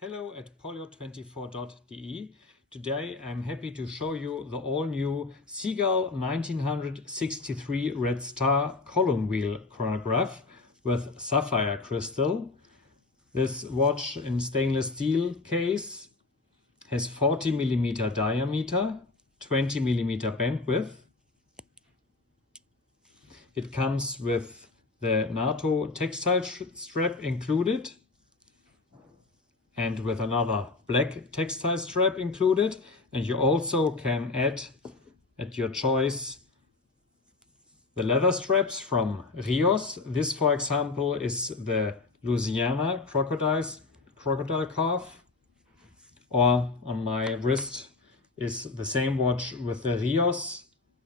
Hello at polio24.de. Today I'm happy to show you the all-new Seagull 1963 Red Star column wheel chronograph with sapphire crystal. This watch in stainless steel case has 40 mm diameter, 20 mm bandwidth. It comes with the NATO textile strap included, and with another black textile strap included, and you also can add at your choice the leather straps from Rios. This, for example, is the Louisiana crocodile calf, or on my wrist is the same watch with the Rios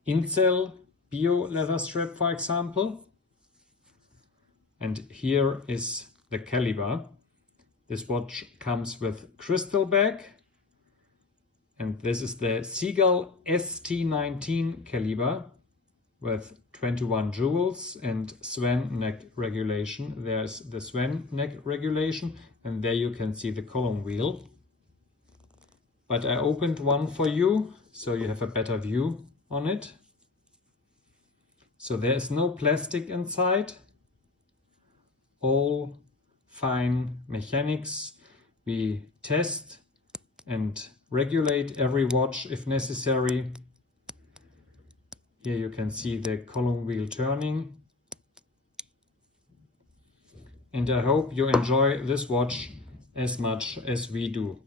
Incel bio leather strap, for example. And here is the caliber. This watch comes with crystal back, and this is the Seagull ST19 caliber with 21 jewels and swan neck regulation. There's the swan neck regulation, and there you can see the column wheel. But I opened one for you so you have a better view on it. So there is no plastic inside. All fine mechanics. We test and regulate every watch if necessary. Here you can see the column wheel turning. And I hope you enjoy this watch as much as we do.